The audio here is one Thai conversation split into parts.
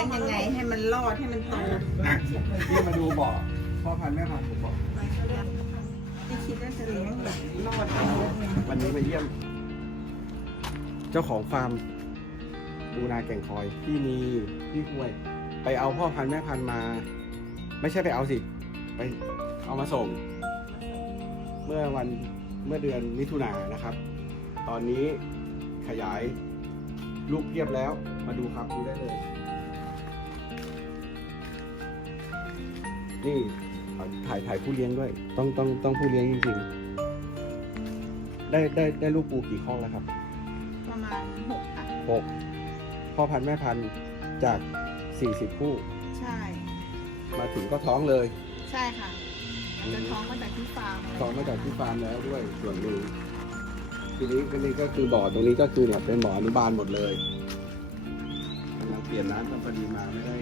ลี้ยงยังไงให้มันรอดให้มันโตอะนี่มาดูบ่อพ่อพันธุ์แม่พันธุ์ผมบอกที่คิดว่าจะเลี้ยงแบบรอดทั้งหมดเนี่ยวันนี้มาเยี่ยม เจ้าของฟาร์มดูนาแก่งคอยพี่นีพี่ห้วย ไปเอาพ่อพันธุ์แม่พันธุ์มา ไม่ใช่ไปเอาสิ ไปเอามาส่ง เมื่อวันเมื่อเดือนมิถุนายนนะครับ ตอนนี้ขยายลูกเพียบแล้วมาดูครับดูได้เลย นี่ถ่ายถ่ายผู้เลี้ยงด้วย ต้องต้องต้องผู้เลี้ยงจริงๆ ได้ได้ได้ลูกปูกี่ข้องแล้วครับ ประมาณหกค่ะ หกพ่อพันธุ์แม่พันธุ์จาก40คู่ ใช่ มาถึงก็ท้องเลย ใช่ค่ะจะท้องมาจากที่ฟาร์มะไรท้องมาจากที่ฟาร์มแล้วด้วยส่วนหนึ่งทีนี้ก็นี่ก็คือบ่อตรงนี้ก็คือเนี่ยเป็นบ่ออนุบาลหมดเลยกำลังเปลี่ยนน้ำกันพอดีมาไม่ได้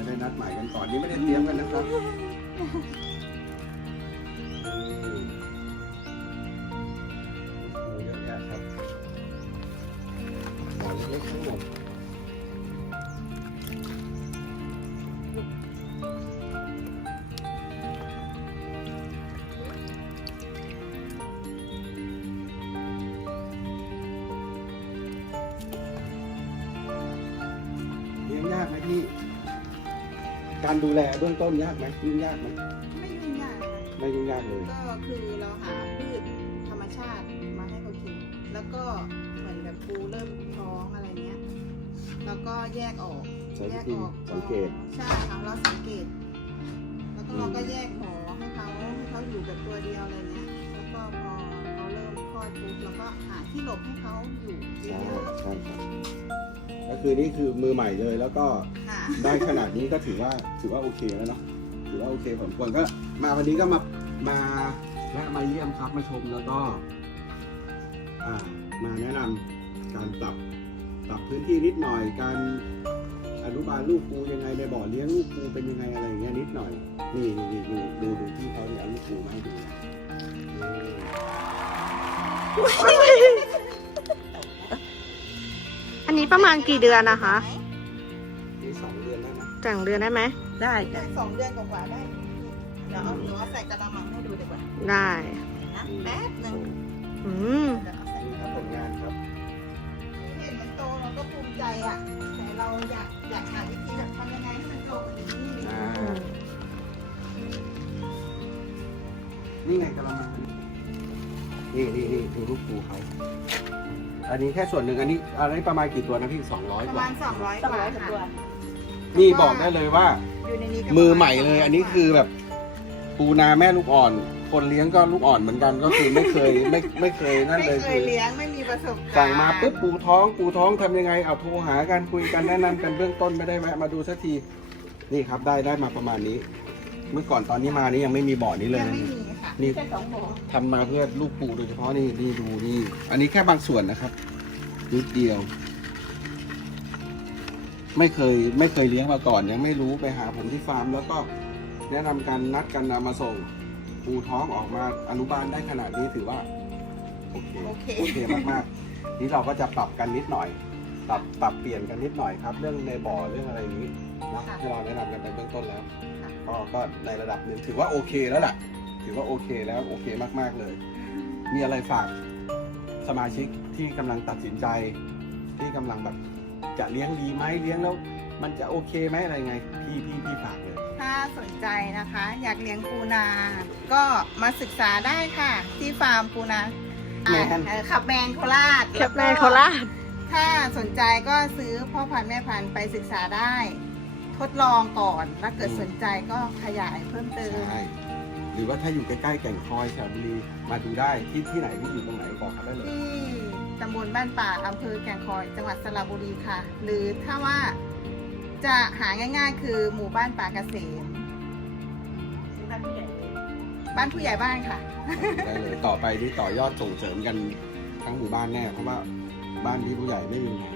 ไม่ได้นัดหมายกันก่อนนี่ไม่ได้เตรียมกันนะครับเยอะแยะครับบ่อเล็กๆทั้งหมด การดูแลเบื้องต้นยากไหมยุ่งยากไหมไม่ยุ่งยากเลยค่ะไม่ยุ่งยากเลย ก็คือเราหาพืชธรรมชาติมาให้เขากิน แล้วก็เหมือนแบบปูเริ่มท้องอะไรเงี้ย แล้วก็แยกออกใช้แยวิกธีออกสังเกต ใช่ค่ะเราสังเกต แล้วก็เราก็แยกหมอให้เขาให้เขาอยู่แบบตัวเดียวอะไรเงี้ย แล้วก็พอเขาเริ่มคลอดปุ๊บเราก็หาที่หลบให้เขาอยู่เยใช่อะใช่ครับก็คือนี่คือมือใหม่เลยแล้วก็ๆค่ะ ได้ขนาดนี้ก็ถือว่าถือว่าโอเคแล้วเนาะถือว่าโอเคผมควรก็มาวันนี้ก็มามาแวะมาเยี่ยมครับมาชมแล้วก็ อ่า มาแนะนำการปรับปรับพื้นที่นิดหน่อยการอนุบาลลูกปูยังไงในบ่อเลี้ยงลูกปูเป็นยังไงอะไรอย่างเงี้ยนิดหน่อยนี่นี่นี่ดูดูดูที่เขาเนี่ยเอาลูกปูมาให้ดูอันนี้ประมาณกี่เดือนนะคะ จังเดือนได้ไหม ได้ได้สองเดือนกว่าๆได้เดี๋ยวเอาหนูเอาใส่กระมังให้ดูดีกว่าได้นะแป๊บหนึงอืมเดี๋ยวเอาใส่นี่ครับผลงานครับเห็นมันโตเราก็ภูมิใจอะ แต่เราอยากอยากหาวิธีแบบทำยังไงให้มันโตกว่านี้อ่านี่ไงกระมังนี่นี่นี่ดูลูกปูเขาอันนี้แค่ส่วนหนึ่งอันนี้อันนี้ประมาณกี่ตัวนะพี่สองร้อยประกว่ามาณ200กว่าค่ะ นี่บอกได้เลยว่า อยู่ในนี้ก็มือใหม่เลย อันนี้คือแบบปูนาแม่ลูกอ่อน คนเลี้ยงก็ลูกอ่อนเหมือนกันก็คือไม่เคยไม่ไม่เคยนั่นไม่เลยเคคืยอ เลี้ยงไม่มีประสบการณ์สั่งมาปุ๊บปูท้องปูท้องทำยังไงเอาโทรหากันคุยกันแนะนำกันเบื้องต้นไม่ได้แวะมาดูสักทีนี่ครับได้ได้มาประมาณนี้ เมื่อก่อนตอนนี้มานี่ยังไม่มีบ่อนี้เลยยังนะ ไม่มีค่ะนี่ แค่สองบ่อทำมาเพื่อลูกปูโดยเฉพาะนี่นี่ดูนี่ อันนี้แค่บางส่วนนะครับนิดเดียว ไม่เคยไม่เคยเลี้ยงมาก่อน ยังไม่รู้ไปหาผมที่ฟาร์ม แล้วก็แนะนำกันนัดกันนำมาส่งปูท้องออกมาอนุบาลได้ขนาดนี้ถือว่าโอเคโอเคโอเคมากๆนี่เราก็จะปรับกันนิดหน่อย ปรับปรับเปลี่ยนกันนิดหน่อยครับ เรื่องในบ่อเรื่องอะไรอย่างนี้นะค่ะที่เราแนะนำกันไปเบื้องต้นแล้วค่ะก็ก็ในระดับหนึ่งถือว่าโอเคแล้วล่ะ ถือว่าโอเคแล้วโอเคมากๆเลย มีอะไรฝากสมาชิกที่กำลังตัดสินใจที่กำลังแบบ จะเลี้ยงดีไหมเลี้ยงแล้ว มันจะโอเคไหมอะไรไง พี่พี่พี่ฝากเลย ถ้าสนใจนะคะ อยากเลี้ยงปูนา ก็มาศึกษาได้ค่ะ ที่ฟาร์มปูนาแมน เอ่อขับแมนโคราชแคปแม่โคราช ถ้าสนใจก็ซื้อพ่อพันธุ์แม่พันธุ์ไปศึกษาได้ ทดลองก่อนแล้วเกิดสนใจก็ขยายเพิ่มเติม ใช่หรือว่าถ้าอยู่ใกล้ๆแก่งคอยสระบุรีมาดูได้ที่ที่ไหนที่อยู่ตรงไหนบอกเขาได้เลย ที่ ตำบลบ้านป่าอำเภอแก่งคอย จังหวัดสระบุรีค่ะ หรือถ้าว่าจะหาง่ายๆ คือหมู่บ้านป่าเกษมบ้านผู้ใหญ่บ้านค่ะ ได้เลยต่อไปนี่ต่อยอดส่งเสริมกันทั้งหมู่บ้านแน่เพราะว่าบ้านที่ผู้ใหญ่ไม่มีปัญหา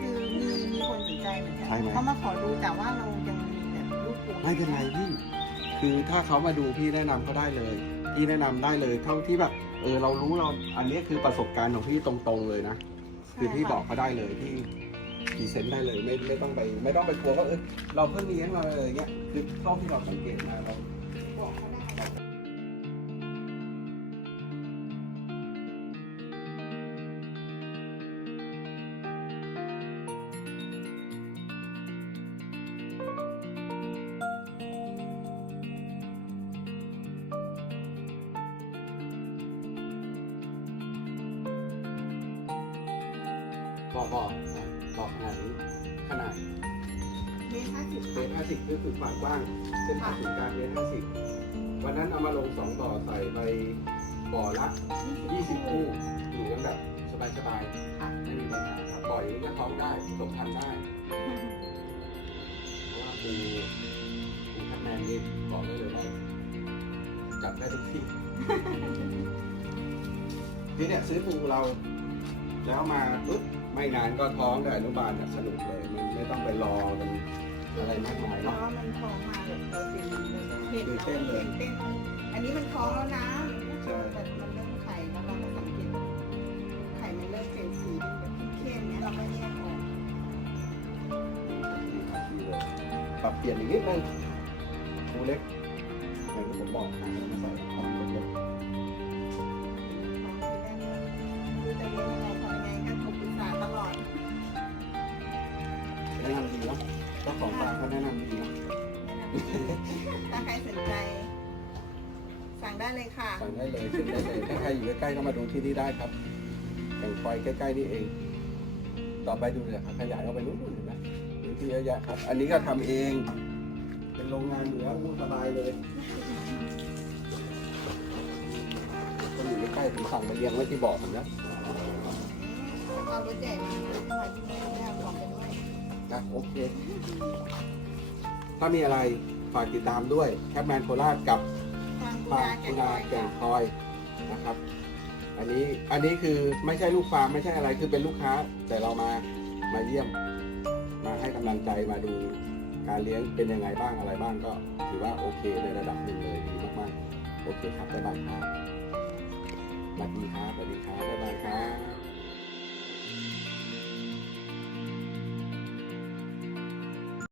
คือมีมีคนสนใจเหมือนกัใช่ไหม เขามาขอดูแต่ว่าเรายังมีแต่รูปปูไม่เป็นไรพี่ คือถ้าเขามาดูพี่แนะนำเขาได้เลย พี่แนะนำได้เลย เท่าที่แบบเออเรารู้เราอันนี้คือประสบการณ์ของพี่ตรงๆเลยนะ คือพี่บอกเขาได้เลยพี่พรีเซนต์ได้เลยไม่ไม่ต้องไปไม่ต้องไปกลัวว่าเออเราเพิ่งเลี้ยงเราอะไรอย่างเงี้ยคือเท่าที่เราสังเกตมาเรา กบอกบอกขนาดนี้ขนาดเมตรห้าสิบเมตรห้าสิบก็คือความกว้างเส้นผ่าศูนย์กลางเมตรห้าสิบวันนั้นเอามาลงสองบ่อใส่ไปบ่อละยี่สิบคู่อยู่กันแบบสบายๆไม่มีปัญหาครับบ่ออย่างนี้ก็ท้องได้ผสมพันได้เพราะว่าปูปูคัดแมนนี่บอกได้เลยว่าจับได้ทุกที่ทีเนี่ยซื้อปูเราแล้วมาปุ๊บ ไม่นานก็ท้องได้อนุบาลน่ะสนุกเลย มันไม่ต้องไปรอกันอะไรมากมายเพเนาะราะ ว่ามันท้องมาแบบเราเป็นเห็นคือเต้นเลยเต้นอันนี้มันท้องแล้วนะใช่ แต่มันเริ่มไข่แล้วเราก็สังเกตไข่มันเริ่มเปลี่ยนสีเป็นแบบเข้มๆเนี้ยเราก็แยกออกปรับเปลี่ยนอีกนิดนึงปูเล็กอย่างที่ผมบอกหามาใส่ของ ถ้าใครสนใจ สั่งได้เลยค่ะ สั่งได้เลยขึ้นได้เลยถ้าใครอยู่ใกล้ๆก็มาดูที่นี่ได้ครับแข่งควายใกล้ๆนี่เอง ต่อไปดูเลยครับขยายออกไปนู้นเห็นไหมพื้นที่เยอะแยะครับ อันนี้ก็ทำเอง เป็นโรงงานอยู่แล้วอู้สบายเลยคนอยู่ใกล้ๆผมสั่งมาเลี้ยงไว้ที่บ่อผมนะเอารถใหญ่มามาที่นี่ไม่เอาของไปด้วย นะโอเค ถ้ามีอะไรฝากติดตามด้วยแคปแมนโคราชกับทางฟาร์มคุณาแก่งคอยนะครับ อันนี้อันนี้คือไม่ใช่ลูกฟาร์มไม่ใช่อะไรคือเป็นลูกค้า แต่เรามามาเยี่ยม มาให้กำลังใจมาดูการเลี้ยงเป็นยังไงบ้างอะไรบ้างก็ถือว่าโอเคในระดับหนึ่งเลยดีมากๆโอเคครับบ๊ายบายครับสวัสดีครับสวัสดีครับบ๊ายบายครับ